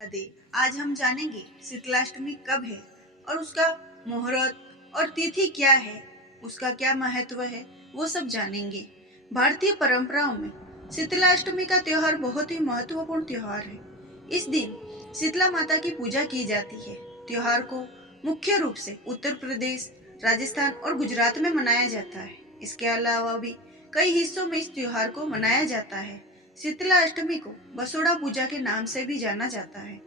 दे आज हम जानेंगे शीतलाष्टमी कब है और उसका मुहूर्त और तिथि क्या है, उसका क्या महत्व है, वो सब जानेंगे। भारतीय परंपराओं में शीतलाष्टमी का त्योहार बहुत ही महत्वपूर्ण त्योहार है। इस दिन शीतला माता की पूजा की जाती है। त्योहार को मुख्य रूप से उत्तर प्रदेश, राजस्थान और गुजरात में मनाया जाता है। इसके अलावा भी कई हिस्सों में इस त्योहार को मनाया जाता है। शीतला अष्टमी को बसोड़ा पूजा के नाम से भी जाना जाता है।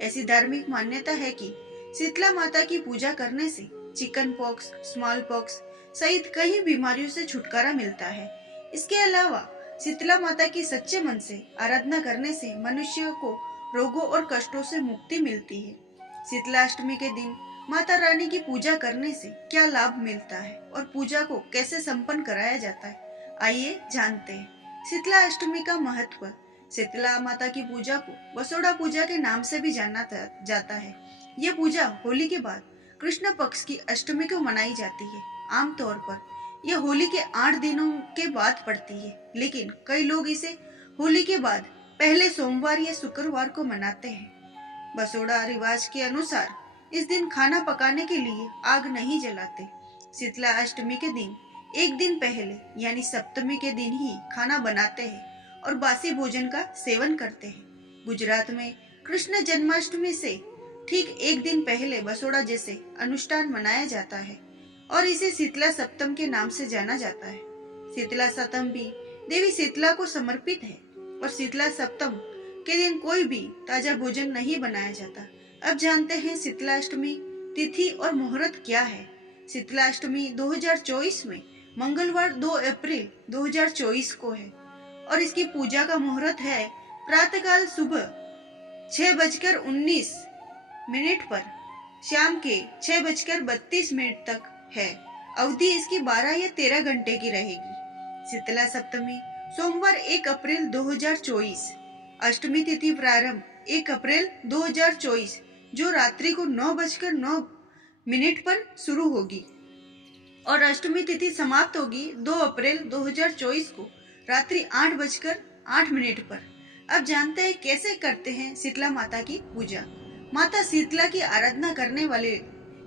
ऐसी धार्मिक मान्यता है कि शीतला माता की पूजा करने से चिकन पॉक्स, स्मॉल पॉक्स सहित कई बीमारियों से छुटकारा मिलता है। इसके अलावा शीतला माता की सच्चे मन से आराधना करने से मनुष्य को रोगों और कष्टों से मुक्ति मिलती है। शीतला अष्टमी के दिन माता रानी की पूजा करने से क्या लाभ मिलता है और पूजा को कैसे संपन्न कराया जाता है, आइए जानते हैं। शीतला अष्टमी का महत्व। शीतला माता की पूजा को बसोड़ा पूजा के नाम से भी जाना जाता है। ये पूजा होली के बाद कृष्ण पक्ष की अष्टमी को मनाई जाती है। आमतौर पर यह होली के 8 दिनों के बाद पड़ती है, लेकिन कई लोग इसे होली के बाद पहले सोमवार या शुक्रवार को मनाते हैं। बसोड़ा रिवाज के अनुसार इस दिन खाना पकाने के लिए आग नहीं जलाते। शीतला अष्टमी के दिन एक दिन पहले यानी सप्तमी के दिन ही खाना बनाते हैं और बासी भोजन का सेवन करते हैं। गुजरात में कृष्ण जन्माष्टमी से ठीक एक दिन पहले बसोड़ा जैसे अनुष्ठान मनाया जाता है और इसे शीतला सप्तम के नाम से जाना जाता है। शीतला सप्तम भी देवी शीतला को समर्पित है और शीतला सप्तम के दिन कोई भी ताजा भोजन नहीं बनाया जाता। अब जानते हैं शीतला अष्टमी तिथि और मुहूर्त क्या है। शीतला अष्टमी 2024 में मंगलवार 2 अप्रैल 2024 को है और इसकी पूजा का मुहूर्त है प्रातःकाल सुबह 6:19 पर शाम के 6:32 तक है। अवधि इसकी 12 या 13 घंटे की रहेगी। शीतला सप्तमी सोमवार 1 अप्रैल 2024। अष्टमी तिथि प्रारंभ 1 अप्रैल 2024 जो रात्रि को 9:09 पर शुरू होगी और अष्टमी तिथि समाप्त होगी 2 अप्रैल 2024 को रात्रि 8:08 पर। अब जानते हैं कैसे करते हैं शीतला माता की पूजा। माता शीतला की आराधना करने वाले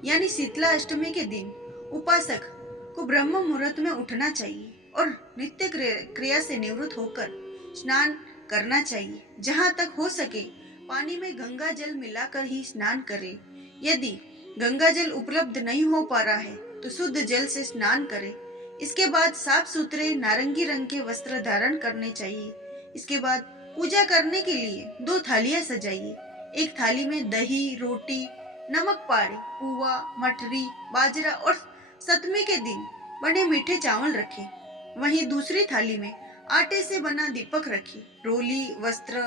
यानी शीतला अष्टमी के दिन उपासक को ब्रह्म मुहूर्त में उठना चाहिए और नित्य क्रिया से निवृत्त होकर स्नान करना चाहिए। जहाँ तक हो सके पानी में गंगा जल मिलाकर ही स्नान करें। यदि गंगा जल उपलब्ध नहीं हो पा रहा है तो शुद्ध जल से स्नान करें। इसके बाद साफ सुथरे नारंगी रंग के वस्त्र धारण करने चाहिए। इसके बाद पूजा करने के लिए 2 थालियां सजाइए। एक थाली में दही, रोटी, नमक पारे, पुआ, मठरी, बाजरा और सप्तमी के दिन बने मीठे चावल रखें। वहीं दूसरी थाली में आटे से बना दीपक रखें। रोली, वस्त्र,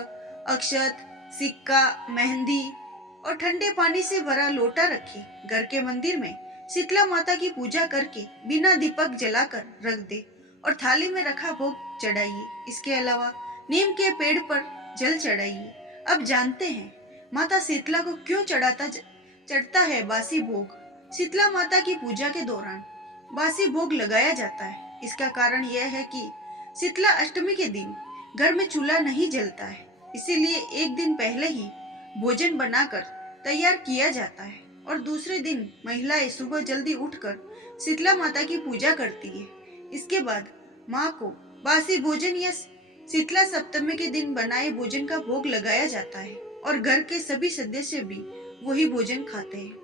अक्षत, सिक्का, मेहंदी और ठंडे पानी से भरा लोटा रखें। घर के मंदिर में शीतला माता की पूजा करके बिना दीपक जलाकर रख दे और थाली में रखा भोग चढ़ाइए। इसके अलावा नीम के पेड़ पर जल चढ़ाइए। अब जानते हैं माता शीतला को क्यों चढ़ता है बासी भोग। शीतला माता की पूजा के दौरान बासी भोग लगाया जाता है। इसका कारण यह है कि शीतला अष्टमी के दिन घर में चूल्हा नहीं जलता है, इसीलिए एक दिन पहले ही भोजन बनाकर तैयार किया जाता है और दूसरे दिन महिलाएं सुबह जल्दी उठकर शीतला माता की पूजा करती है। इसके बाद माँ को बासी भोजन या शीतला सप्तमी के दिन बनाए भोजन का भोग लगाया जाता है और घर के सभी सदस्य भी वही भोजन खाते हैं।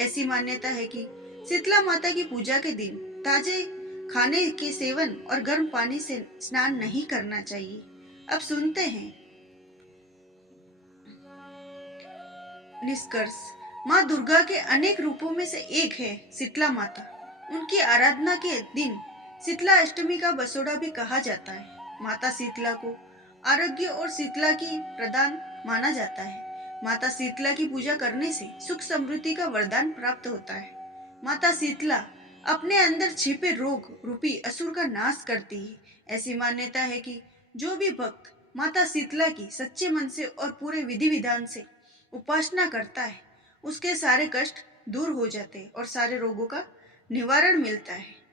ऐसी मान्यता है कि शीतला माता की पूजा के दिन ताजे खाने के सेवन और गर्म पानी से स्नान नहीं करना चाहिए। अब सुनते हैं निष्कर्ष। माँ दुर्गा के अनेक रूपों में से एक है शीतला माता। उनकी आराधना के दिन शीतला अष्टमी का बसोड़ा भी कहा जाता है। माता शीतला को आरोग्य और शीतला की प्रदान माना जाता है। माता शीतला की पूजा करने से सुख समृद्धि का वरदान प्राप्त होता है। माता शीतला अपने अंदर छिपे रोग रूपी असुर का नाश करती है। ऐसी मान्यता है कि जो भी भक्त माता शीतला की सच्चे मन से और पूरे विधि विधान से उपासना करता है उसके सारे कष्ट दूर हो जाते हैं और सारे रोगों का निवारण मिलता है।